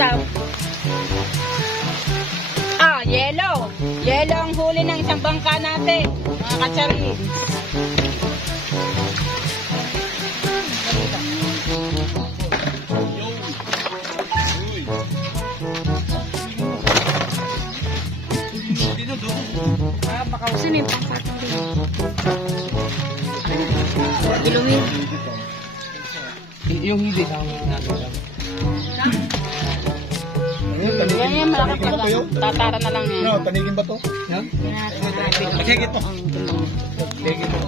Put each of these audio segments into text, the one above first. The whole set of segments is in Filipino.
daw. Ah, yellow. Yellow ang huli ng isang bangka natin. Mga katsari. Sino yung pangkat? Iluwin. Yung hindi. Yan yan, malaki pa lang. Tatara na lang yan. No, panigin ba to? Yan? Sige ito.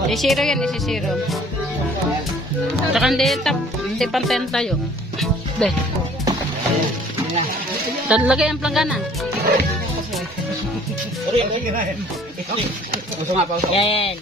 Isisiro yan, isisiro. Tsaka hindi tipantenta tayo. Be. Lagay ang planggana. Yan.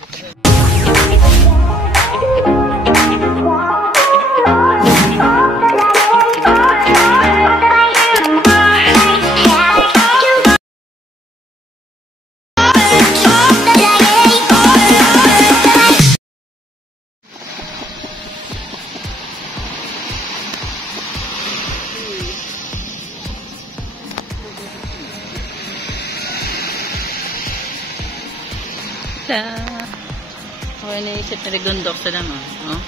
Okay na yung set na rigundok sa naman. Oh.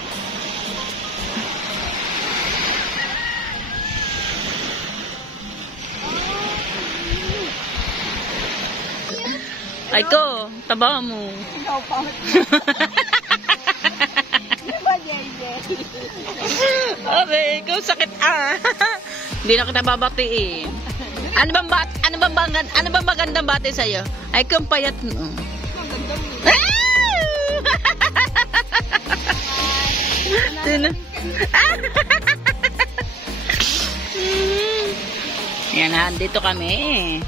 Ay ko, taba mo. Okay, ikaw sakit ah. Hindi na kita babatiin. Ano bang magandang bati sa'yo? Ay kung payat mo. Yan, dito kami.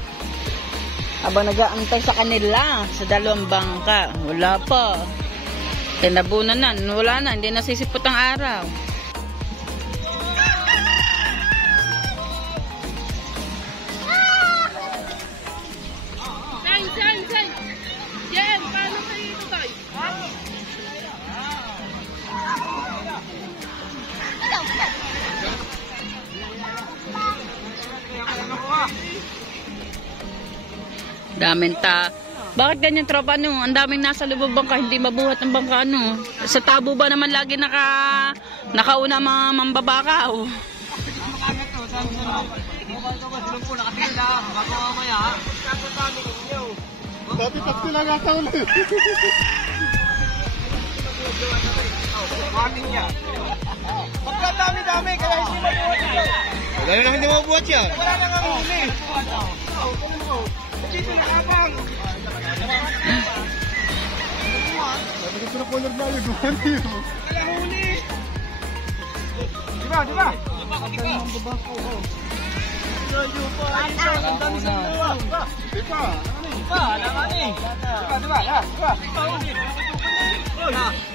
Habang nag-aantay sa kanila sa dalawang bangka. Wala pa. Tinabunan na. Wala na. Hindi nasisipot ang araw. Jen, paano kayo ito tayo? Daming Bakit ganyan tropa no? Ang daming nasa lubog bangka, hindi mabuhat ang bangka ano. Sa tabo ba naman lagi nakauna mga mambabakaw? Dati tatlo lang ata ulit. Pagkadami-dami, kaya hindi mabuhat yan. Wala na hindi mabuhat yan. Wala na nga huli. Dito na kapal. Sabi ko na color na yun. Wala huli. Diba? Diba?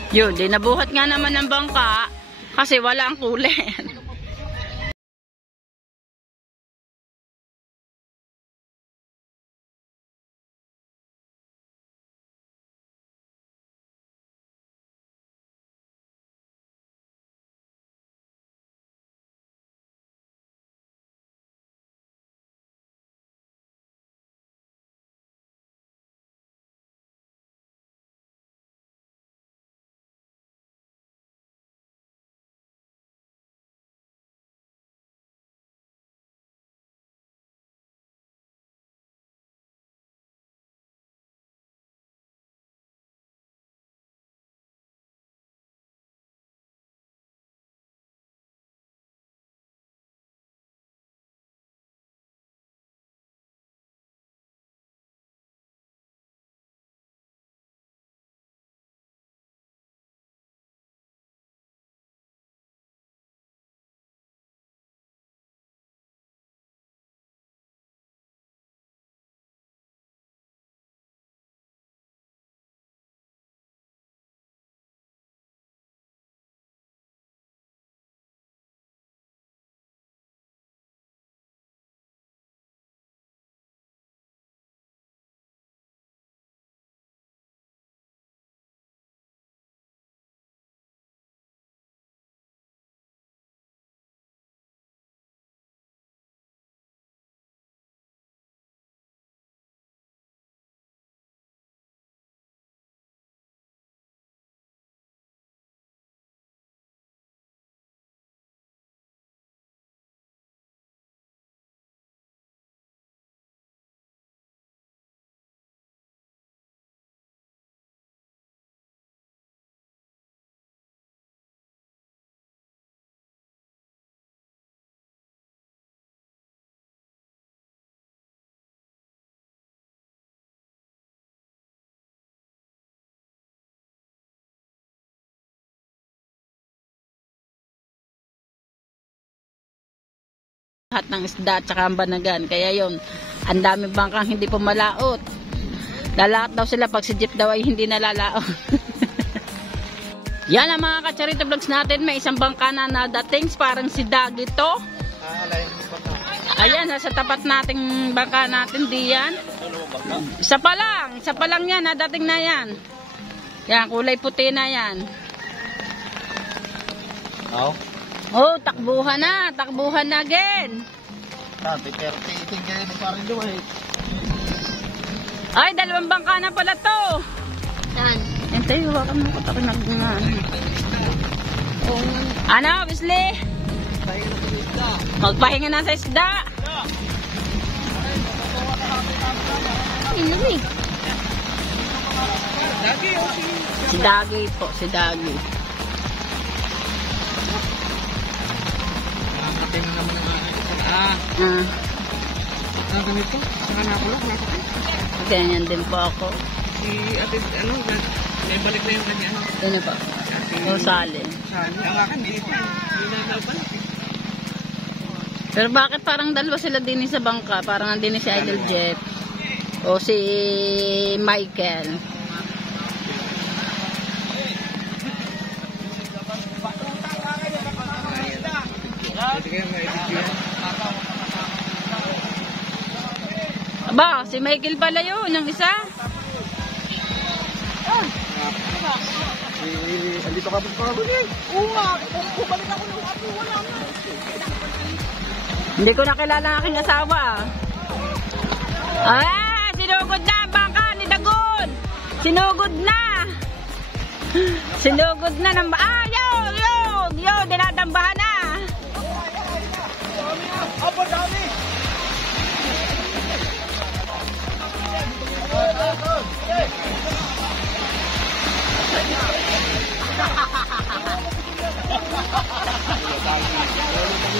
Yun, di nabuhat nga naman ng bangka kasi wala ang kulen. lahat ng isda at saka ang banagan. Kaya yon, ang daming bangkang hindi pumalaot. Lalaot daw sila pag si jeep daw ay hindi nalalaot. Yan ang mga Kacharito Vlogs natin. May isang bangka na nadating. Parang si Dagi to. Ayan, nasa tapat nating bangka natin. Diyan. Isa pa lang yan. Nadating na yan. Yan, kulay puti na yan. Oh, takbuhan na again. Ay, dalawang bangka na pala to. Saan? Yan tayo, hawakan mo ko tayo ano, Wesley? Magpahinga na sa isda. Inuwi. Si Dagi po, si Dagi. Ganyan din po ako. May balik na yung kanya. Ano pa? Rosale. Pero bakit parang dalawa sila din sa bangka? Parang nandun si Idol Jet. O si Michael. Aba, si Michael pala yun, yung isa. Andito ka pa ako niyan. Oo nga, bumalik ako ng apo, wala nga. Hindi ko nakilala ang aking asawa. Sinugod na ang bangka ni Dagon. Sinugod na. Sinugod na ng yun, dinadambahan na. Apa dami?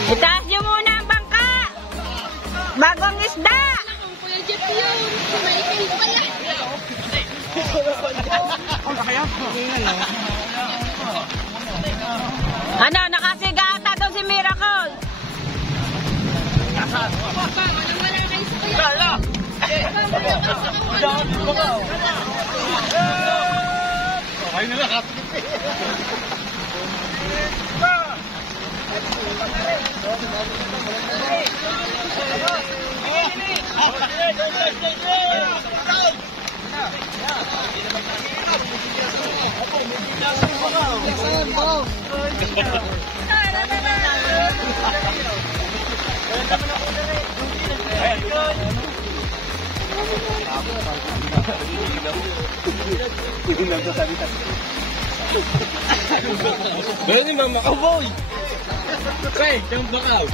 Itaas nyo muna ang bangka. Bagong isda. Kuya Jeff yun. Si Michael pala. Ano, nakasigata daw si Miracle. Wala kayo sa kuya. Okay na lang. Meron ni Mama Cowboy. Okay, yung bakaw.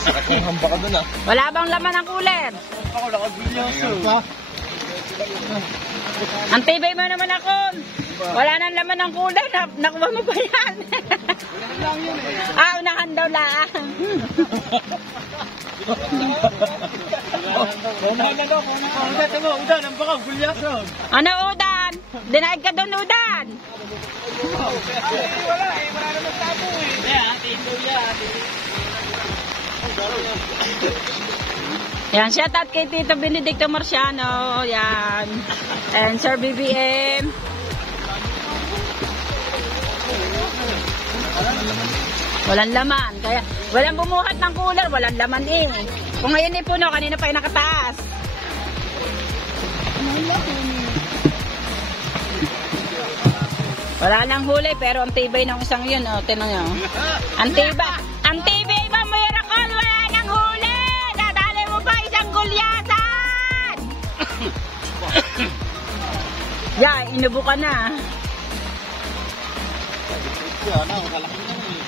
Sakit ng hamba ka dun ah. Wala bang laman ng cooler? Ako nakagilyoso. Ang tibay mo naman ako. Wala nang laman ng cooler. Nakuha mo pa yan. Unahan daw lang. Udan, ang baka, gulyaso. Ano udan? Dinaig ka doon udan. Wala naman tabo eh. Yan, shout out kay Tito Benedicto Marciano. Yan. And Sir BBM. Walang laman. Kaya, walang bumuhat ng cooler. Walang laman eh. Kung ngayon eh puno, kanina pa yung nakataas. Wala nang huli, pero ang tibay ng isang yun. O, tinang yun. Ang tibay. Ang tibay ba, Miracle? Wala nang huli. Dadali mo pa isang gulyasan. Inubo ka na. Yan, kalaki na eh.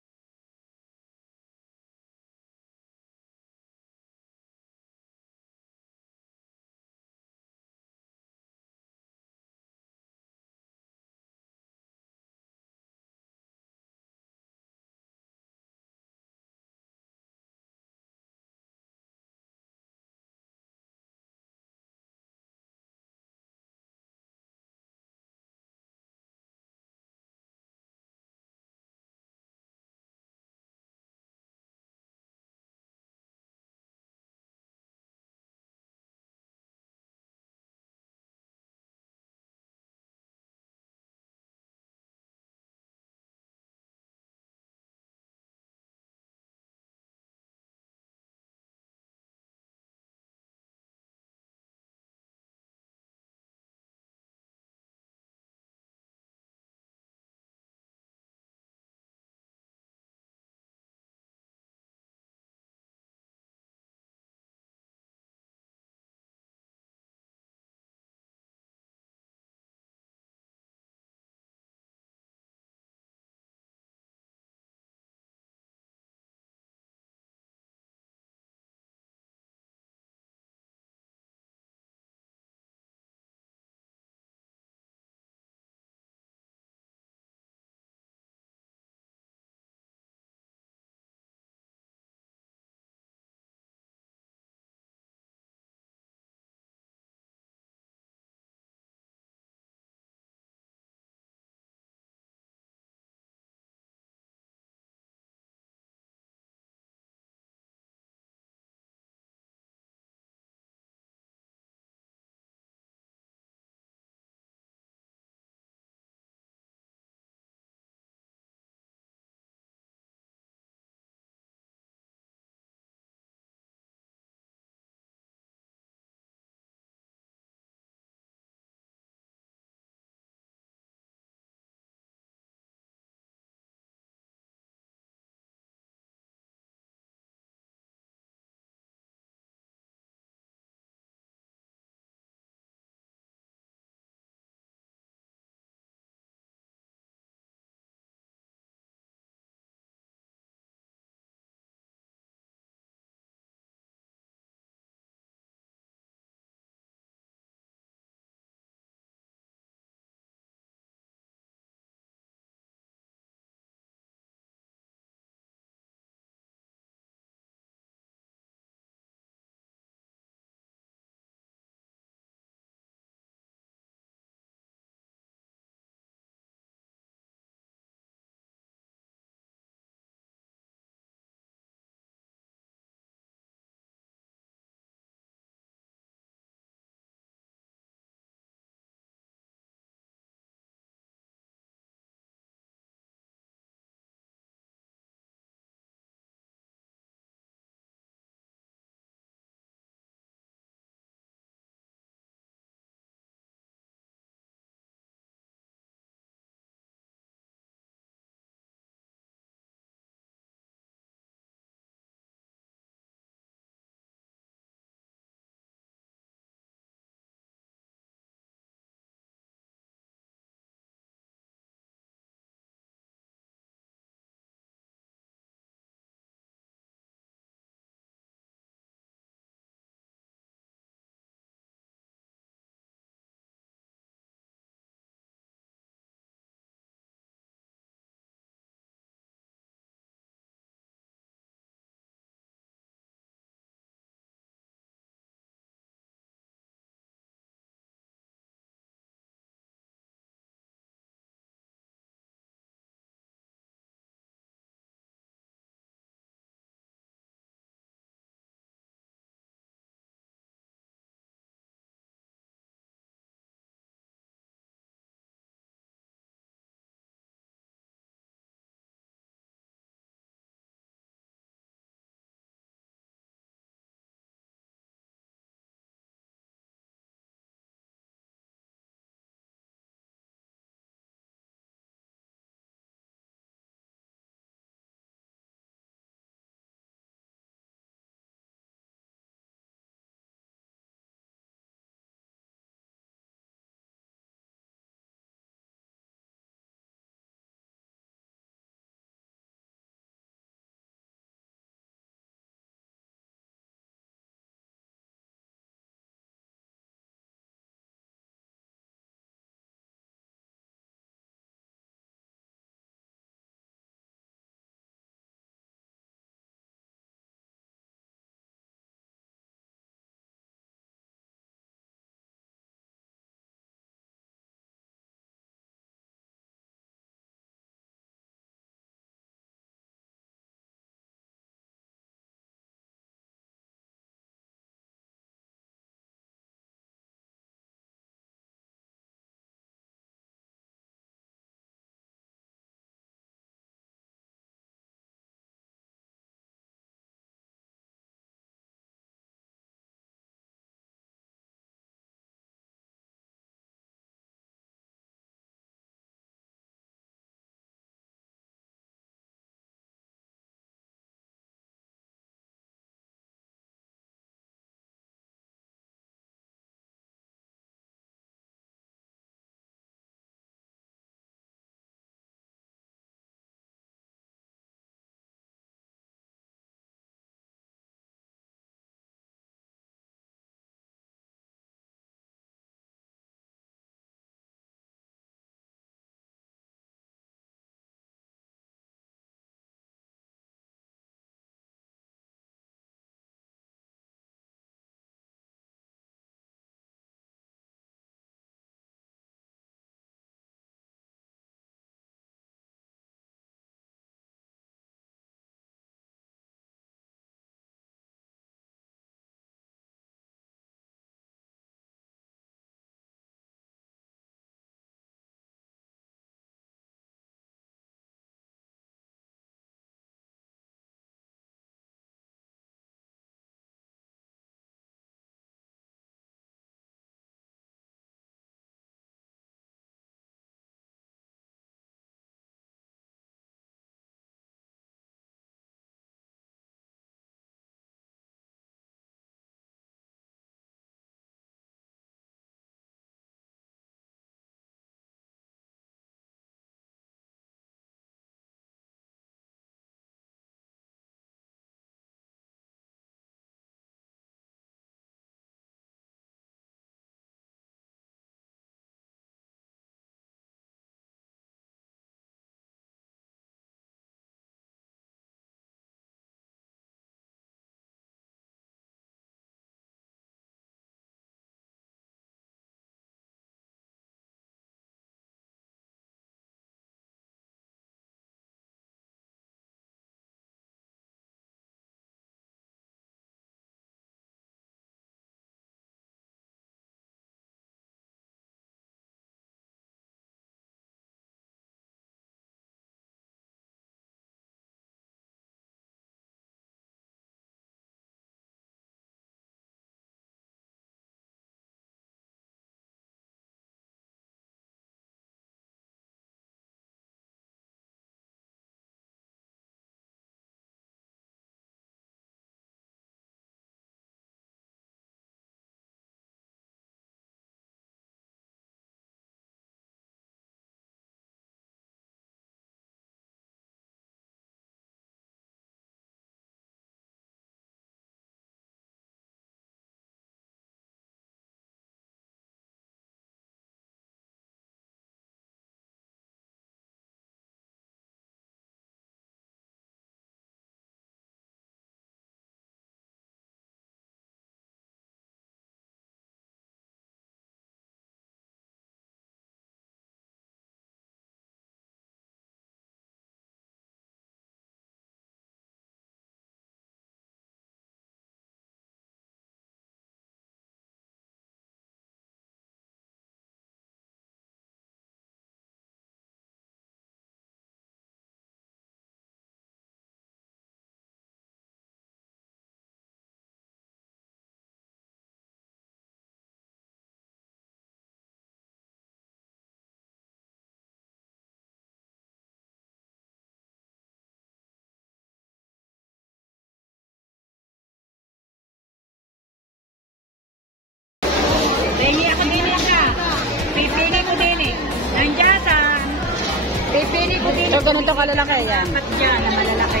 Pili ko din. So, ganito kalalaki, yan. Dapat dyan na malalaki.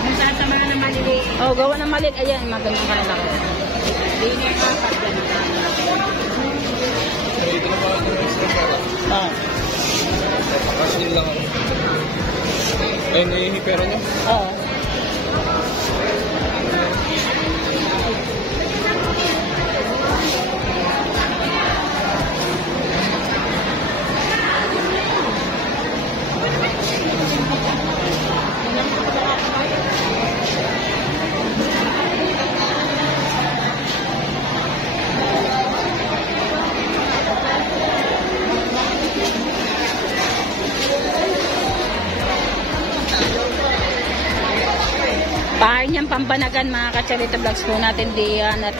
Kung saan sa mga na maliliit. Oh, gawa ng maliit. Ayan, mga ganito kalalaki. Pili ko dapat dyan. Ito na ba ito extra para? Oh. Kasi lang ako. Ayun, nahihipera niyo? Oo. Pahay niyang Pampanagan, mga ka-Charita Vlogs po natin diyan. At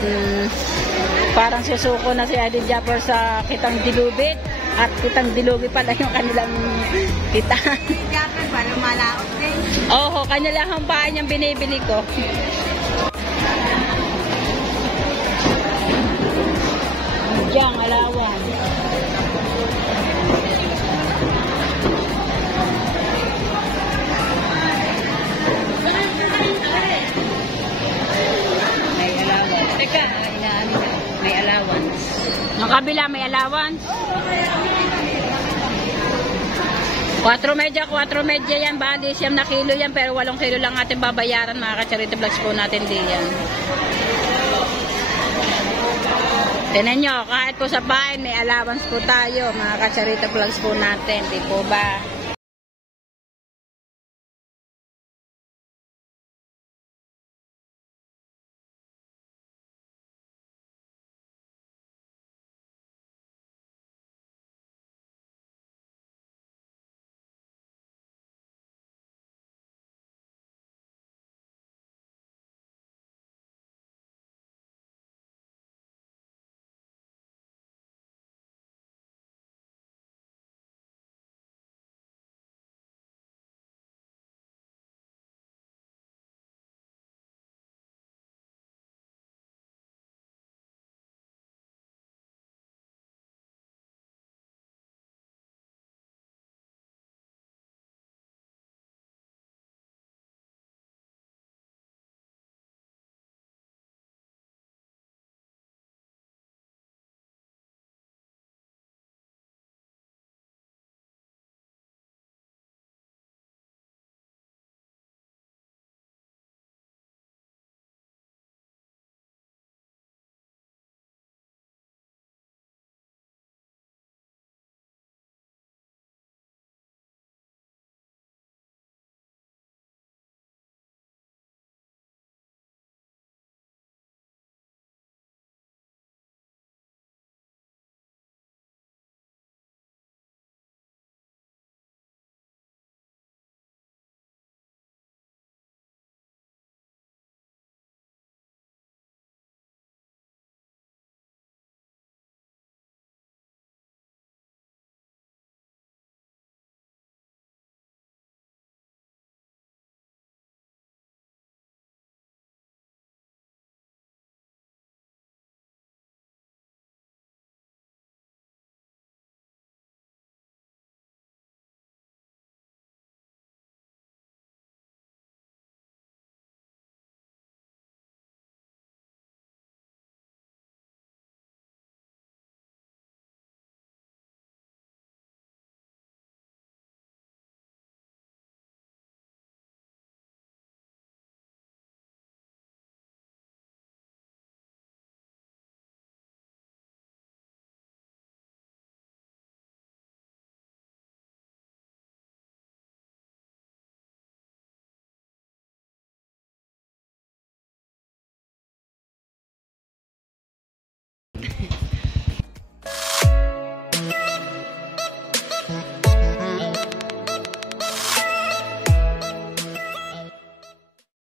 parang susuko na si Idol Japper sa Kitang Dilubit. At Kitang Dilubi pala yung kanilang kita. Japper, parang malaot din. Oo, kanya lang ang pahay niyang binibili ko. Diyan, alawan. May allowance. Teka, may allowance. Ang kabila may allowance. 4 yan, bali siyam na kilo yan, pero 8 kilo lang ating babayaran, mga ka-Charita Vlogs po natin diyan. Tinan nyo, kahit po sa bahay may allowance po tayo, mga ka-Charita Vlogs po natin, di po ba?